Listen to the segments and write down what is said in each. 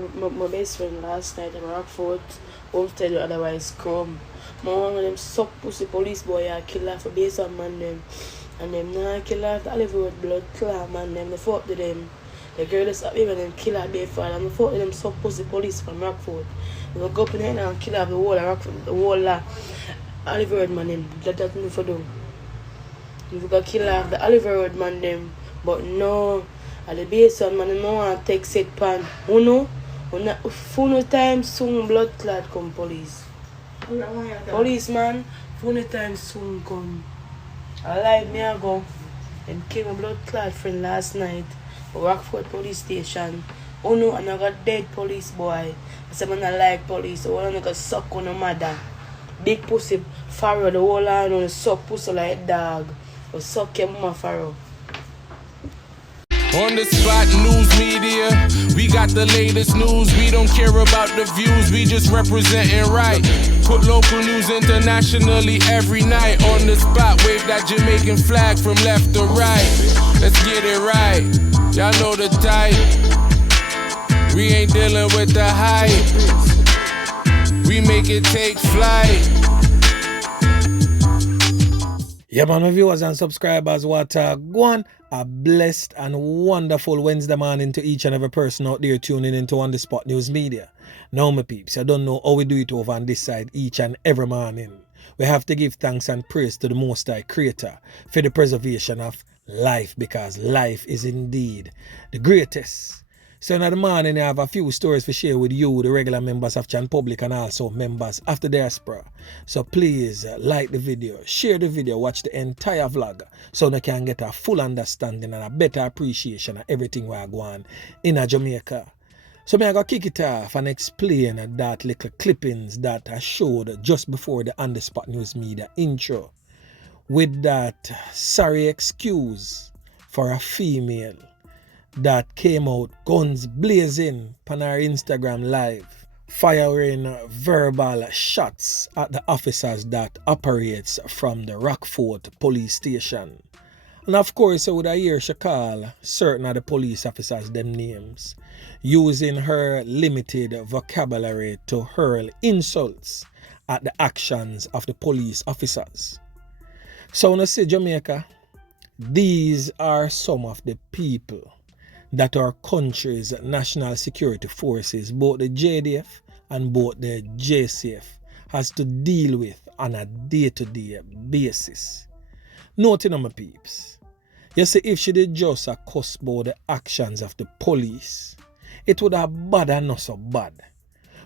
my best friend last night in Rockfort. Won't tell you otherwise, Chrome. One of them suck pussy police boy a kill off a base on man them. And them not kill off the Oliver Road blood clot man them. They fought to them. The girl is up even them kill out their father. And they fought to them suck pussy police from Rockfort. They go up in there and kill off the whole of Rockfort, the whole Oliver Road man them. That's me for do. You go kill off the Oliver Road man them. But no, at the base on man, no want to take set pan. Who know? Full time soon blood clot come police. Policeman, full time soon come. I like me I go. Them came a blood clot friend last night. Rockfort police station. Oh no, and I got dead police boy. I said man I like police. So I got suck on the mother. Big pussy Farin, the whole line on suck pussy like dog. Or suck your mama Farin. On the spot news media, we got the latest news. We don't care about the views, we just representing right. Put local news internationally every night. On the spot, wave that Jamaican flag from left to right. Let's get it right, y'all know the type. We ain't dealing with the hype. We make it take flight. Yeah, man, my viewers and subscribers, what go on. A blessed and wonderful Wednesday morning to each and every person out there tuning into On The Spot News Media. Now, my peeps, I don't know how we do it over on this side each and every morning. We have to give thanks and praise to the Most High Creator for the preservation of life, because life is indeed the greatest. So in the morning, I have a few stories to share with you, the regular members of Chan Public and also members of the diaspora. So please like the video, share the video, watch the entire vlog so you can get a full understanding and a better appreciation of everything we are going in Jamaica. So I'm going to kick it off and explain that little clippings that I showed just before the On The Spot News Media intro. With that sorry excuse for a female that came out guns blazing on our Instagram live, firing verbal shots at the officers that operates from the Rockfort police station. And of course, I would hear she call certain of the police officers them names, using her limited vocabulary to hurl insults at the actions of the police officers. So when I say Jamaica, these are some of the people that our country's national security forces, both the JDF and both the JCF, has to deal with on a day-to-day basis. Noting on my peeps, you see, if she did just a cuss about the actions of the police, it would have bad and not so bad.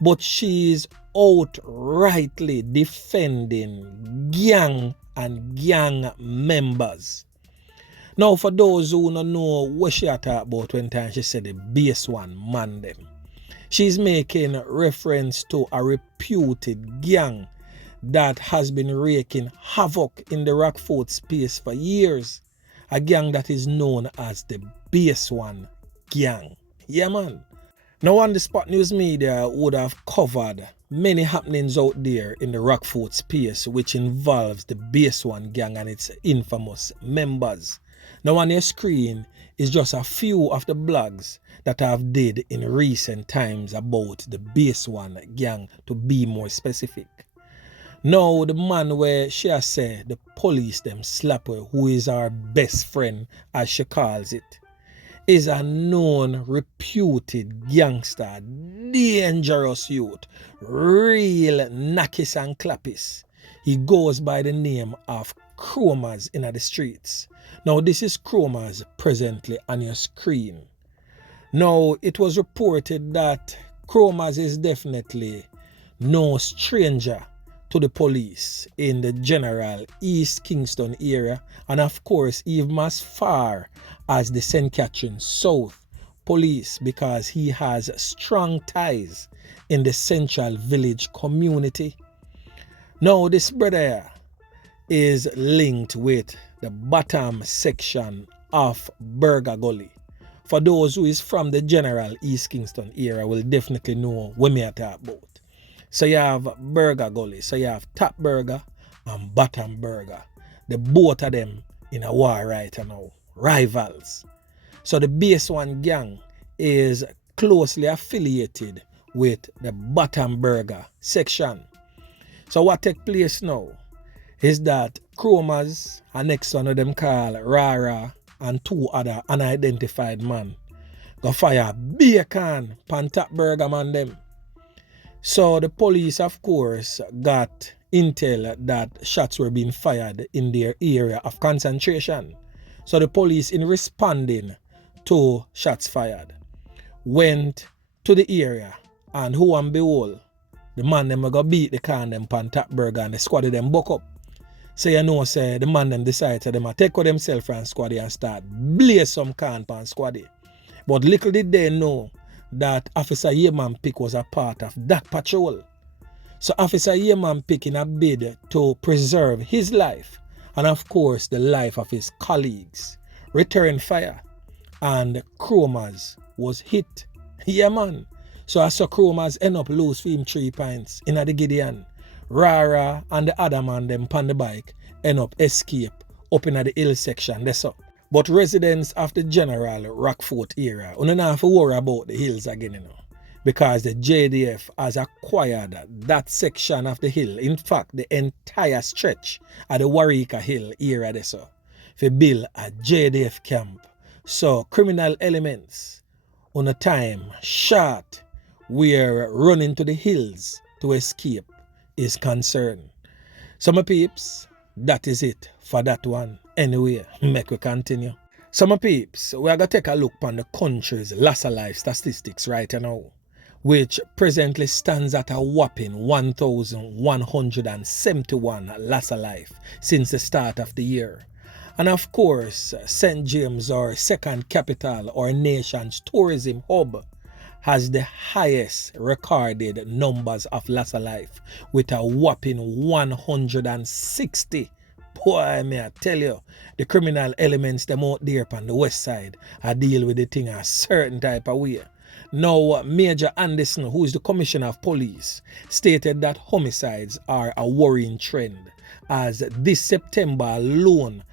But she is outrightly defending gang and gang members. Now, for those who don't know what she talked about when time she said the base one man them, she's making reference to a reputed gang that has been wreaking havoc in the Rockfort space for years. A gang that is known as the base one gang. Yeah, man. Now, On The Spot News Media would have covered many happenings out there in the Rockfort space which involves the base one gang and its infamous members. Now on your screen is just a few of the blogs that I've did in recent times about the base one gang, to be more specific. Now the man where she has said the police them ClapWeh, who is our best friend as she calls it, is a known reputed gangster, dangerous youth, real knackis and clappis. He goes by the name of Chromaz in the streets. Now this is Chromaz presently on your screen. Now it was reported that Chromaz is definitely no stranger to the police in the general East Kingston area, and of course even as far as the St. Catherine South police, because he has strong ties in the Central Village community. Now this brother is linked with the bottom section of Burger Gully. For those who is from the general East Kingston area will definitely know what me talk about. So you have Burger Gully, so you have Top Burger and Bottom Burger. The both of them in a war right now, rivals. So the base one gang is closely affiliated with the Battenberger section. So what take place now is that Chromaz and next one of them called Rara and two other unidentified man go fire bacon pan top burger man them. So the police of course got intel that shots were being fired in their area of concentration. So the police, in responding to shots fired, went to the area, and who and behold, the man them go beat the can them pan top burger and the squaddy them buck up. So you know say the man them decide to them take out themselves from squaddy and start blaze some can pan squaddy. But little did they know that Officer Yeman Pick was a part of that patrol. So Officer Yeman Pick, in a bid to preserve his life and of course the life of his colleagues, returned fire and Chromaz was hit. Yeah man. So I saw Chromaz end up lose for him 3 points in the Gideon. Rara and the other man them on the bike end up escape up in the hill section. That's all. But residents of the general Rockfort area, you don't have to worry about the hills again, you know, because the JDF has acquired that section of the hill. In fact, the entire stretch of the Warika Hill area there, so, for build a JDF camp. So criminal elements on a time short we're running to the hills to escape is concerned. So my peeps, that is it for that one. Anyway, make we continue. So my peeps, we are going to take a look on the country's loss of life statistics right now, which presently stands at a whopping 1,171 loss of life since the start of the year. And of course, St. James, our second capital or nation's tourism hub, has the highest recorded numbers of loss of life with a whopping 160. Boy, may I tell you, the criminal elements them out there on the west side are deal with the thing a certain type of way. Now, Major Anderson, who is the Commissioner of Police, stated that homicides are a worrying trend, as this September alone,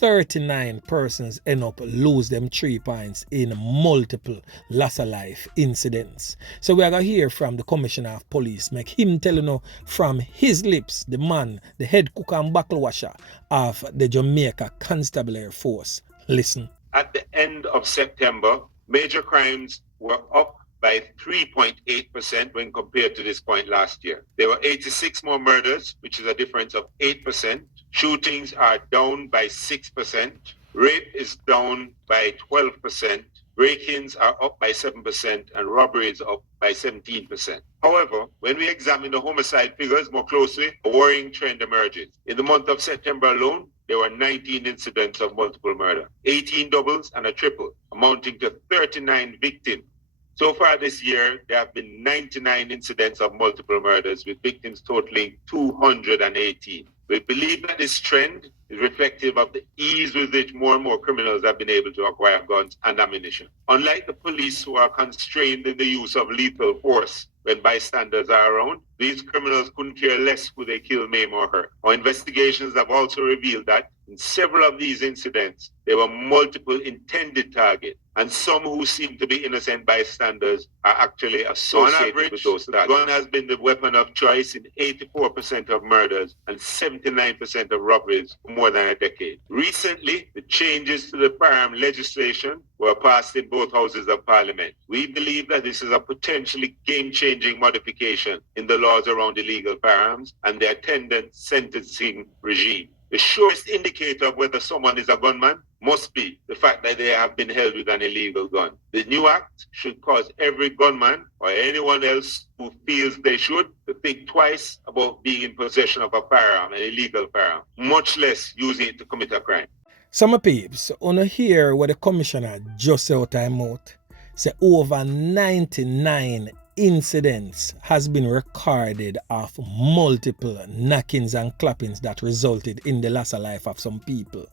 39 persons end up lose them 3 points in multiple loss of life incidents. So we are going to hear from the Commissioner of Police, make him tell you know from his lips, the man, the head cook and buckle washer of the Jamaica Constabulary Force. Listen. At the end of September, major crimes were up by 3.8% when compared to this point last year. There were 86 more murders, which is a difference of 8%. Shootings are down by 6%. Rape is down by 12%. Break-ins are up by 7% and robberies up by 17%. However, when we examine the homicide figures more closely, a worrying trend emerges. In the month of September alone, there were 19 incidents of multiple murder, 18 doubles and a triple, amounting to 39 victims. So far this year, there have been 99 incidents of multiple murders with victims totaling 218. We believe that this trend is reflective of the ease with which more and more criminals have been able to acquire guns and ammunition. Unlike the police, who are constrained in the use of lethal force when bystanders are around, these criminals couldn't care less who they kill, maim, or hurt. Our investigations have also revealed that in several of these incidents, there were multiple intended targets, and some who seem to be innocent bystanders are actually associated with those targets. The gun has been the weapon of choice in 84% of murders and 79% of robberies for more than a decade. Recently, the changes to the firearm legislation were passed in both houses of parliament. We believe that this is a potentially game-changing modification in the laws around illegal firearms and the attendant sentencing regime. The surest indicator of whether someone is a gunman must be the fact that they have been held with an illegal gun. The new act should cause every gunman or anyone else who feels they should to think twice about being in possession of a firearm, an illegal firearm, much less using it to commit a crime. Some peeps, on hear what the commissioner just said out time out, say over 99 incidents has been recorded of multiple knockings and clappings that resulted in the loss of life of some people.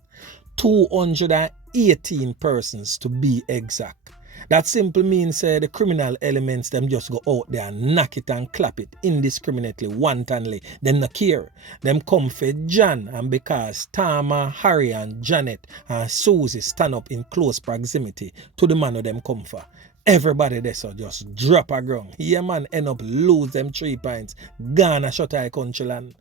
218 persons to be exact. That simply means the criminal elements them just go out there and knock it and clap it indiscriminately, wantonly. Them not care. Them come for John, and because Tama, Harry and Janet and Susie stand up in close proximity to the man who them come for, Everybody there so just drop a ground. Yeah man, end up lose them 3 points. Ghana shut eye country land.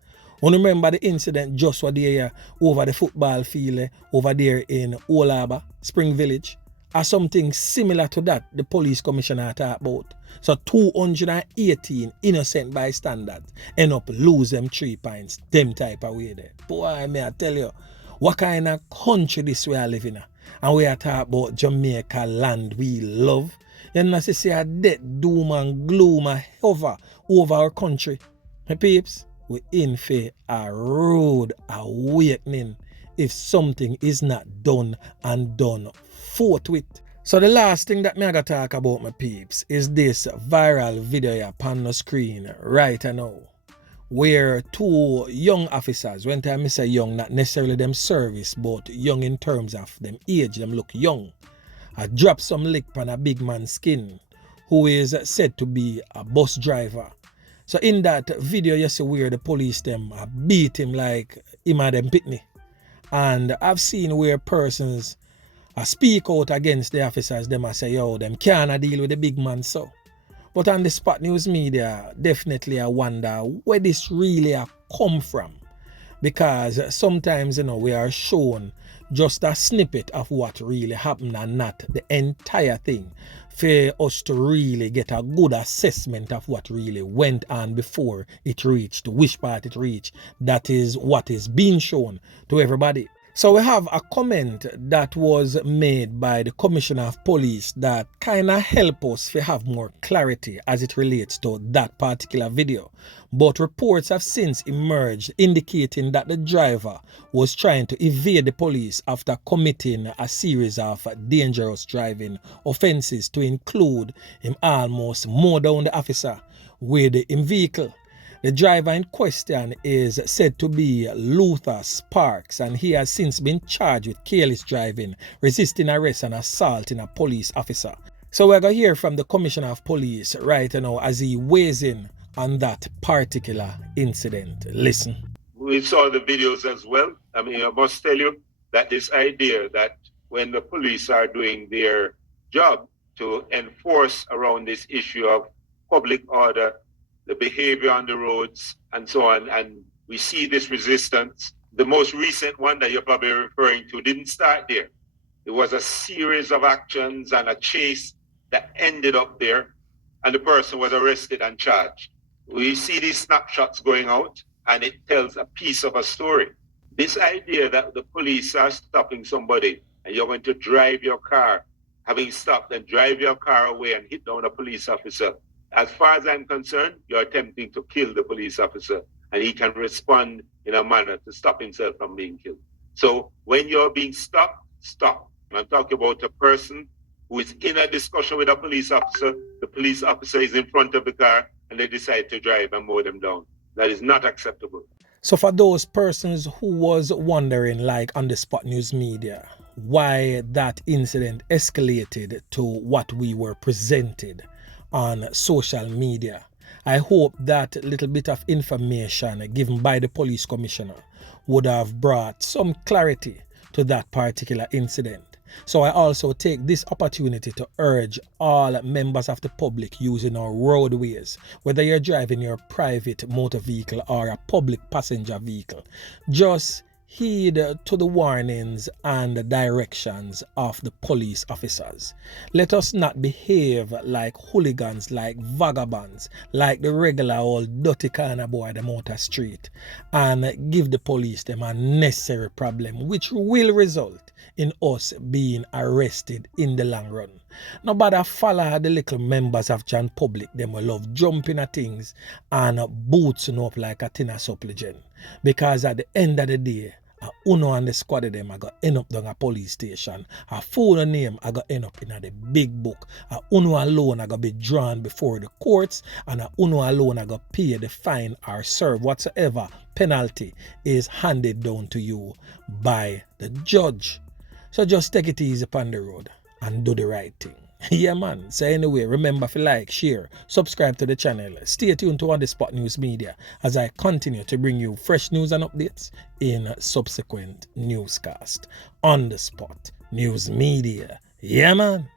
You remember the incident just what there over the football field over there in Olaba, Spring Village? Or something similar to that the police commissioner talked about. So 218 innocent bystanders end up lose them 3 points. Them type of way there. Boy, may I tell you, what kind of country this we are living in? And we are talking about Jamaica land we love. You know, say a death, doom and gloom and hover over our country. My peeps, we in for a rude awakening if something is not done and done forthwith. So the last thing that me I gotta talk about, my peeps, is this viral video upon the screen right now, where 2 young officers, when I say young, not necessarily them service, but young in terms of them age, them look young, I drop some lick on a big man's skin who is said to be a bus driver. So in that video you see where the police them beat him like him and them pitney. And I've seen where persons speak out against the officers, them say, yo, them can't deal with the big man so. But on the Spot News Media, definitely I wonder where this really come from. Because sometimes, you know, we are shown just a snippet of what really happened and not the entire thing for us to really get a good assessment of what really went on before it reached which part it reached. That is what is being shown to everybody. So we have a comment that was made by the Commissioner of Police that kind of help us to have more clarity as it relates to that particular video. But reports have since emerged indicating that the driver was trying to evade the police after committing a series of dangerous driving offenses, to include him almost mow down the officer with his vehicle. The driver in question is said to be Luther Sparks, and he has since been charged with careless driving, resisting arrest and assaulting a police officer. So we're going to hear from the Commissioner of Police right now as he weighs in on that particular incident. Listen. We saw the videos as well. I mean, I must tell you that this idea that when the police are doing their job to enforce around this issue of public order, the behavior on the roads, and so on. And we see this resistance. The most recent one that you're probably referring to didn't start there. It was a series of actions and a chase that ended up there, and the person was arrested and charged. We see these snapshots going out, and it tells a piece of a story. This idea that the police are stopping somebody, and you're going to drive your car, having stopped, and drive your car away and hit down a police officer. As far as I'm concerned, you're attempting to kill the police officer, and he can respond in a manner to stop himself from being killed. So when you're being stopped, stop. I'm talking about a person who is in a discussion with a police officer. The police officer is in front of the car, and they decide to drive and mow them down. That is not acceptable. So for those persons who was wondering, like on the Spot News Media, why that incident escalated to what we were presented on social media, I hope that little bit of information given by the police commissioner would have brought some clarity to that particular incident. So I also take this opportunity to urge all members of the public using our roadways, whether you're driving your private motor vehicle or a public passenger vehicle, just heed to the warnings and the directions of the police officers. Let us not behave like hooligans, like vagabonds, like the regular old dirty kind of boy the motor street, and give the police them unnecessary problem, which will result in us being arrested in the long run. Nobody follow the little members of John Public, them will love jumping at things and bootsing up like a tin of supplicant. Because at the end of the day, Uno and the squad of them I got end up down a police station. A full name I got end up in the big book. A Uno alone I got be drawn before the courts, and a Uno alone I got pay the fine or serve whatsoever penalty is handed down to you by the judge. So just take it easy upon the road and do the right thing. Yeah man, so anyway, remember to like, share, subscribe to the channel. Stay tuned to On The Spot News Media as I continue to bring you fresh news and updates in subsequent newscast. On The Spot News Media. Yeah man.